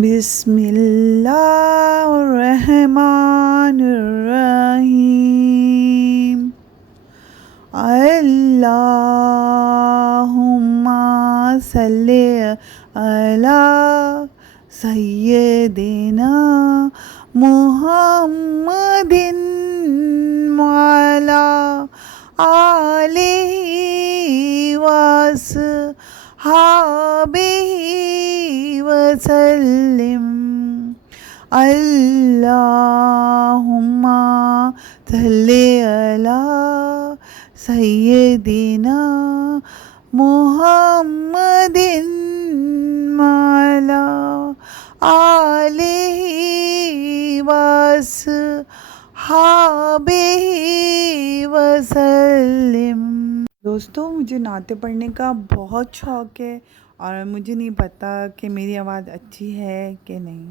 बिस्मिल्लाहिर्रहमानिर्रहीम। अल्लाहुम्मा सल्ली अला सय्यिदिना मुहम्मदिन वअला आलिहि वसहाबिहि वसल्लिम। अल्लाहुम्मा सल्ली अला सय्यिदिना मुहम्मदिन वअला आलिहि वसहाबिहि वसल्लिम। दोस्तों, मुझे नाते पढ़ने का बहुत शौक़ है और मुझे नहीं पता कि मेरी आवाज़ अच्छी है कि नहीं।